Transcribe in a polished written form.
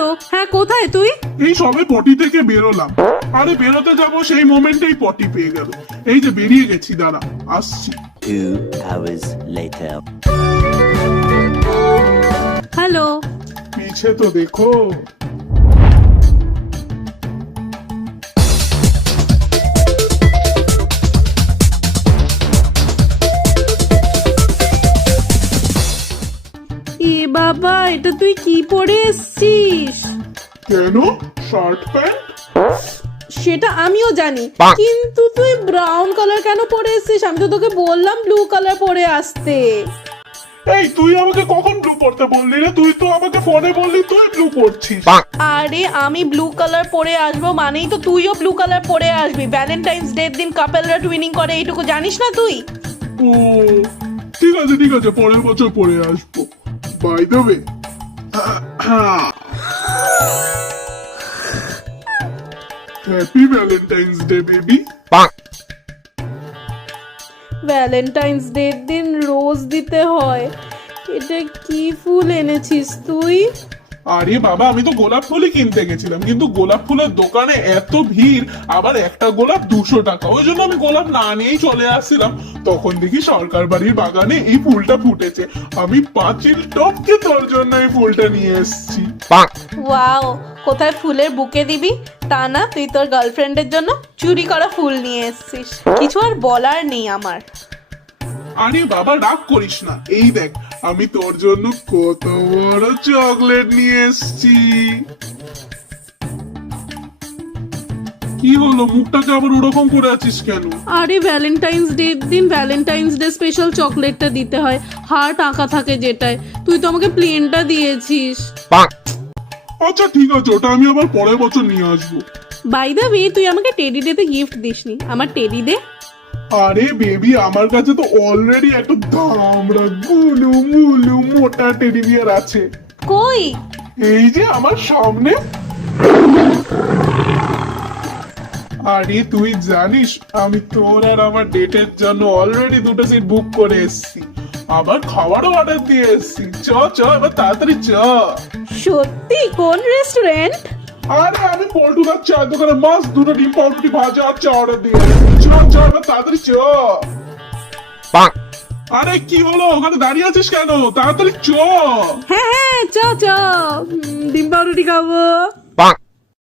Hello, হ্যাঁ কোথায় তুই? এই সবে পটি থেকে বেরোলাম। আরে বেরোতে যাবো সেই মোমেন্টেই পটি পেয়ে গেল। এই যে বেরিয়ে গেছি, দাঁড়া আসছি। 2 hours later. হ্যালো। পিছে তো দেখো। এ বাবা, এটা তুই কি পরে এসছিস? কেন? Shirt pant? সেটা আমিও জানি, কিন্তু তুই ব্রাউন কালার কেন পরে এসছিস? আমি তো তোকে বললাম ব্লু কালার পরে আসতে। এই তুই আমাকে কখন ব্লু পড়তে বললি রে? তুই তো আমাকে ফোনে বললি তুই ব্লু পড়ছিস। আরে আমি ব্লু কালার পরে আসবো মানেই তো তুইও ব্লু কালার পরে আসবি। ভ্যালেন্টাইন্স ডে দিন কাপলরা টুইনিং করে, এইটুকু জানিস না তুই? ও ঠিক আছে ঠিক আছে, পরের বছর পরে আসবো। By the way, happy Valentine's day baby. Valentine's day দিন রোজ দিতে হয়। এটা কি ফুল এনেছিস তুই? আরে বাবা, আমি তো গোলাপ ফুলই কিনতে গেছিলাম, কিন্তু গোলাপ ফুলের দোকানে এত ভিড়, আবার একটা গোলাপ 200 টাকা। ওই জন্য আমি গোলাপ না নিয়েই চলে আসছিলাম। তখন দেখি সরকার বাড়ির বাগানে এই ফুলটা ফুটেছে। আমি পাঁচিল টপকে তোর জন্য এই ফুলটা নিয়ে এসেছি। ওয়াও, কোথায় ফুলের বুকে দিবি? তা না, তুই তোর গার্লফ্রেন্ডের জন্য চুরি করা ফুল নিয়ে এসেছিস। কিছু আর বলার নেই আমার। আরে বাবা রাগ করিস না, এই দেখ আমি তোর জন্য কত বড় চকলেট নিয়ে এসেছি। কি হলো, মুখটাকে আবার ওরকম করে আছিস কেন? আরে ভ্যালেন্টাইন্স ডে দিন ভ্যালেন্টাইন্স ডে স্পেশাল চকলেটটা দিতে হয়, হার্ট আঁকা থাকে যেটায়। তুই তো আমাকে প্লেনটা দিয়েছিস। আচ্ছা ঠিক আছে, ওটা আমি আবার পরের বছর নিয়ে আসবো। বাই দ্য ওয়ে, তুই আমাকে টেডি ডেতে গিফট দিসনি। আমার টেডি দে। আরে বেবি, আমার কাছে তো অলরেডি একটা দামড়া গুলু মুলু মোটা টেডি বিয়ার আছে। কই? এই যে আমার সামনে। আরে তুই জানিস আমি তোর আর আমার ডেটের জন্য অলরেডি 2টা সিট বুক করে এসেছি, আবার খাবারও অর্ডার দিয়ে এসেছি। চ চ এবার তাড়াতাড়ি চ। সত্যি? কোন রেস্টুরেন্ট? আরে আমি পল্টুদার চায়ের দোকানে মাছ 2টা ডিম পাউরুটি ভাজা আর চা অর্ডার দিয়ে এসেছি। চ চ এবার তাড়াতাড়ি চ। আরে কি হলো, ওখানে দাঁড়িয়ে আছিস কেন? তাড়াতাড়ি চ। হ্যাঁ হ্যাঁ, চ চ। ডিম পাউরুটি খাবো।